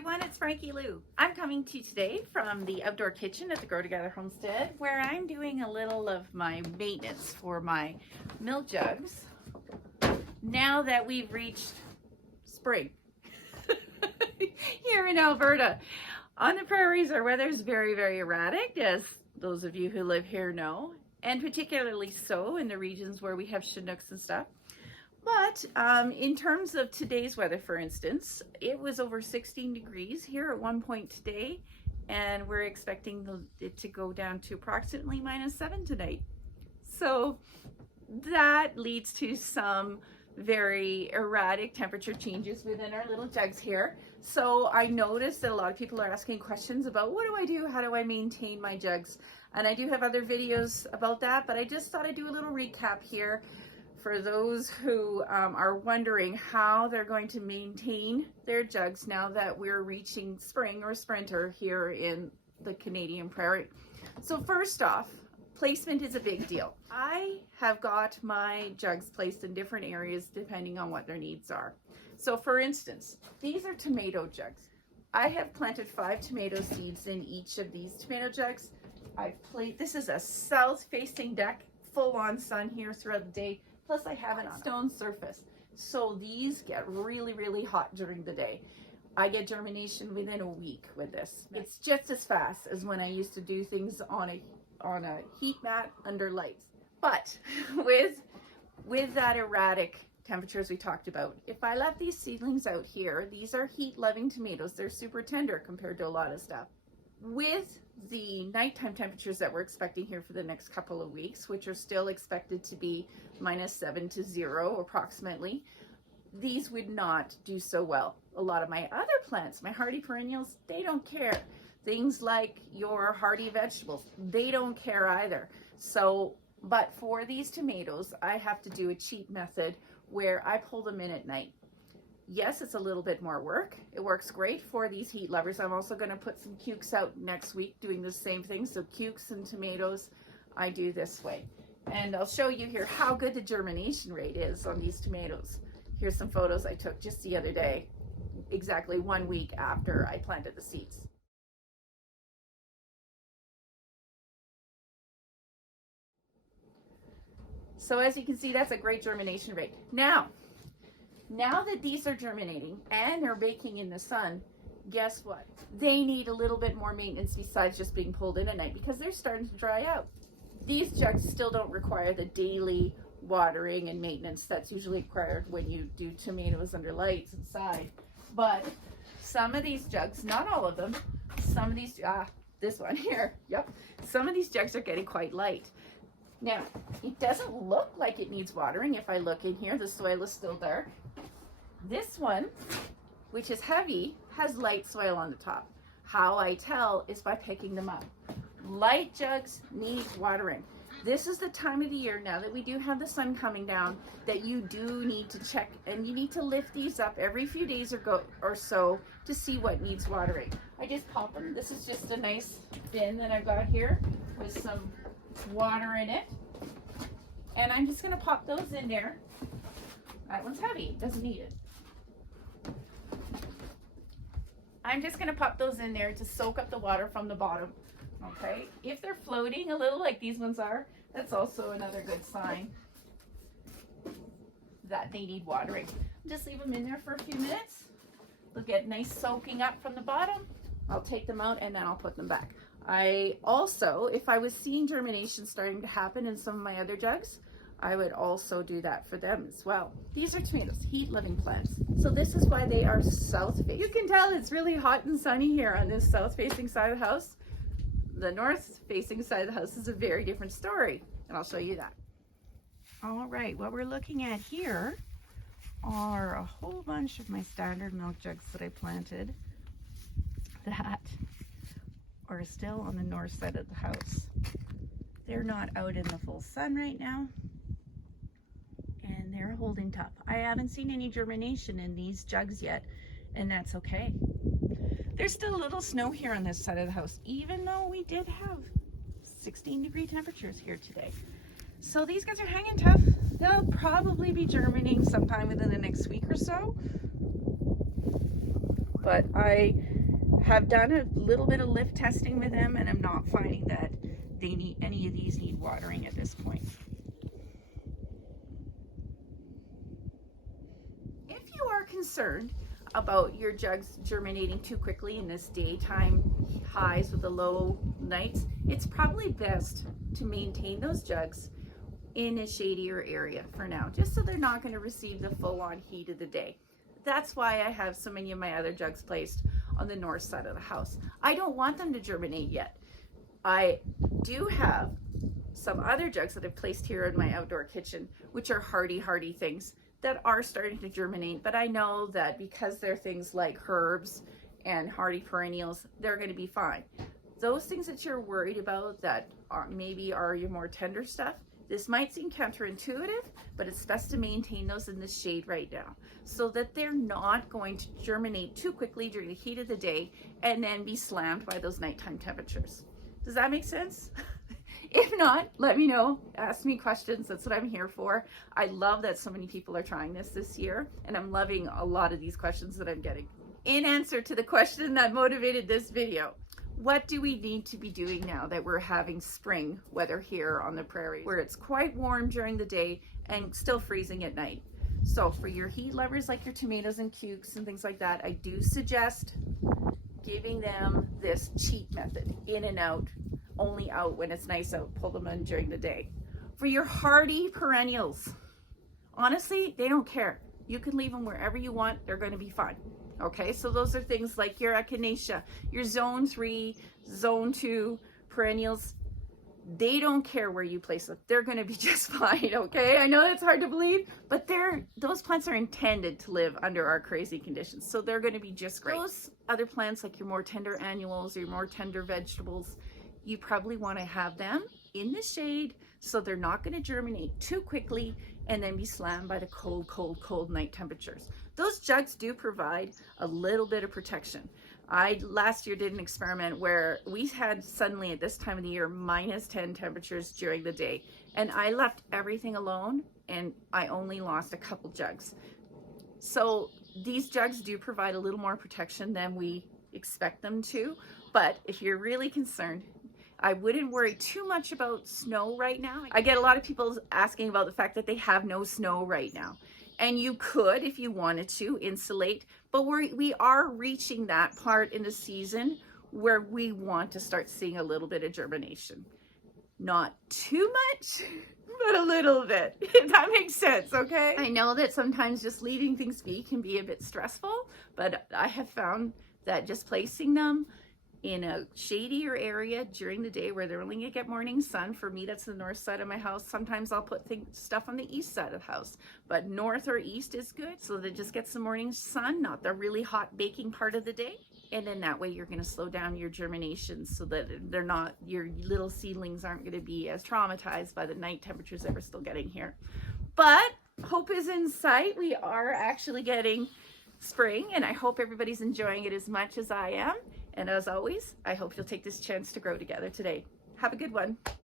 everyone, it's Frankie-Lou. I'm coming to you today from the outdoor kitchen at the Grow Together Homestead, where I'm doing a little of my maintenance for my milk jugs now that we've reached spring here in Alberta. On the prairies, our weather is very, very erratic, as those of you who live here know, and particularly so in the regions where we have Chinooks and stuff. But in terms of today's weather, for instance, it was over 16 degrees here at one point today, and we're expecting it to go down to approximately -7 tonight. So that leads to some very erratic temperature changes within our little jugs here. So I noticed that a lot of people are asking questions about what do I do, how do I maintain my jugs? And I do have other videos about that, but I just thought I'd do a little recap here for those who are wondering how they're going to maintain their jugs now that we're reaching spring or sprinter here in the Canadian prairie. So first off, placement is a big deal. I have got my jugs placed in different areas depending on what their needs are. So for instance, these are tomato jugs. I have planted 5 tomato seeds in each of these tomato jugs. This is a south-facing deck, full-on sun here throughout the day. Plus I have a stone surface. So these get really, really hot during the day. I get germination within a week with this. It's just as fast as when I used to do things on a heat mat under lights. But with that erratic temperatures we talked about, if I left these seedlings out here, these are heat-loving tomatoes. They're super tender compared to a lot of stuff. With the nighttime temperatures that we're expecting here for the next couple of weeks, which are still expected to be -7 to 0 approximately, these would not do so well. A lot of my other plants, my hardy perennials, they don't care. Things like your hardy vegetables, they don't care either. So, but for these tomatoes, I have to do a cheap method where I pull them in at night. Yes, it's a little bit more work. It works great for these heat lovers. I'm also going to put some cukes out next week doing the same thing. So cukes and tomatoes, I do this way. And I'll show you here how good the germination rate is on these tomatoes. Here's some photos I took just the other day, exactly 1 week after I planted the seeds. So as you can see, that's a great germination rate. Now that these are germinating and they're baking in the sun, guess what? They need a little bit more maintenance besides just being pulled in at night because they're starting to dry out. These jugs still don't require the daily watering and maintenance that's usually required when you do tomatoes under lights inside. But some of these jugs, not all of them, some of these, this one here, yep, some of these jugs are getting quite light. Now, it doesn't look like it needs watering. If I look in here, the soil is still dark. This one, which is heavy, has light soil on the top. How I tell is by picking them up. Light jugs need watering. This is the time of the year, now that we do have the sun coming down, that you do need to check, and you need to lift these up every few days or so to see what needs watering. I just pop them. This is just a nice bin that I've got here with some water in it. And I'm just going to pop those in there. That one's heavy, doesn't need it. I'm just going to pop those in there to soak up the water from the bottom. Okay, if they're floating a little like these ones are, that's also another good sign that they need watering. Just leave them in there for a few minutes. They'll get nice soaking up from the bottom. I'll take them out and then I'll put them back. I also, if I was seeing germination starting to happen in some of my other jugs, I would also do that for them as well. These are tomatoes, heat-loving plants. So this is why they are south-facing. You can tell it's really hot and sunny here on this south-facing side of the house. The north-facing side of the house is a very different story, and I'll show you that. All right, what we're looking at here are a whole bunch of my standard milk jugs that I planted that are still on the north side of the house. They're not out in the full sun right now, and they're holding tough. I haven't seen any germination in these jugs yet, and that's okay. There's still a little snow here on this side of the house, even though we did have 16-degree temperatures here today. So these guys are hanging tough. They'll probably be germinating sometime within the next week or so. but I have done a little bit of lift testing with them, and I'm not finding that they need any of these need watering at this point. If you are concerned about your jugs germinating too quickly in this daytime highs with the low nights, it's probably best to maintain those jugs in a shadier area for now, just so they're not going to receive the full-on heat of the day. That's why I have so many of my other jugs placed on the north side of the house. I don't want them to germinate yet. I do have some other jugs that I've placed here in my outdoor kitchen, which are hardy things that are starting to germinate, but I know that because they're things like herbs and hardy perennials, they're going to be fine. Those things that you're worried about that maybe are your more tender stuff, this might seem counterintuitive, but it's best to maintain those in the shade right now so that they're not going to germinate too quickly during the heat of the day and then be slammed by those nighttime temperatures. Does that make sense? If not, let me know. Ask me questions. That's what I'm here for. I love that so many people are trying this year, and I'm loving a lot of these questions that I'm getting. In answer to the question that motivated this video, what do we need to be doing now that we're having spring weather here on the prairie, where it's quite warm during the day and still freezing at night? So for your heat lovers like your tomatoes and cukes and things like that, I do suggest giving them this cheat method, in and out, only out when it's nice out, pull them in during the day. For your hardy perennials, honestly, they don't care. You can leave them wherever you want, they're going to be fine. Okay, so those are things like your echinacea, your zone 3, zone 2 perennials. They don't care where you place them. They're going to be just fine, okay? I know that's hard to believe, but those plants are intended to live under our crazy conditions, so they're going to be just great. Those other plants, like your more tender annuals or your more tender vegetables, you probably want to have them in the shade so they're not going to germinate too quickly and then be slammed by the cold night temperatures. Those jugs do provide a little bit of protection. I last year did an experiment where we had suddenly at this time of the year -10 temperatures during the day, and I left everything alone and I only lost a couple jugs. So these jugs do provide a little more protection than we expect them to, but if you're really concerned, I wouldn't worry too much about snow right now. I get a lot of people asking about the fact that they have no snow right now. And you could, if you wanted to, insulate, but we are reaching that part in the season where we want to start seeing a little bit of germination. Not too much, but a little bit, if that makes sense, okay? I know that sometimes just leaving things be can be a bit stressful, but I have found that just placing them in a shadier area during the day where they're only gonna get morning sun. For me, that's the north side of my house. Sometimes I'll put stuff on the east side of the house, but north or east is good, so that just gets the morning sun, not the really hot baking part of the day. And then that way you're gonna slow down your germination so that your little seedlings aren't gonna be as traumatized by the night temperatures that we're still getting here. But hope is in sight. We are actually getting spring, and I hope everybody's enjoying it as much as I am. And as always, I hope you'll take this chance to grow together today. Have a good one.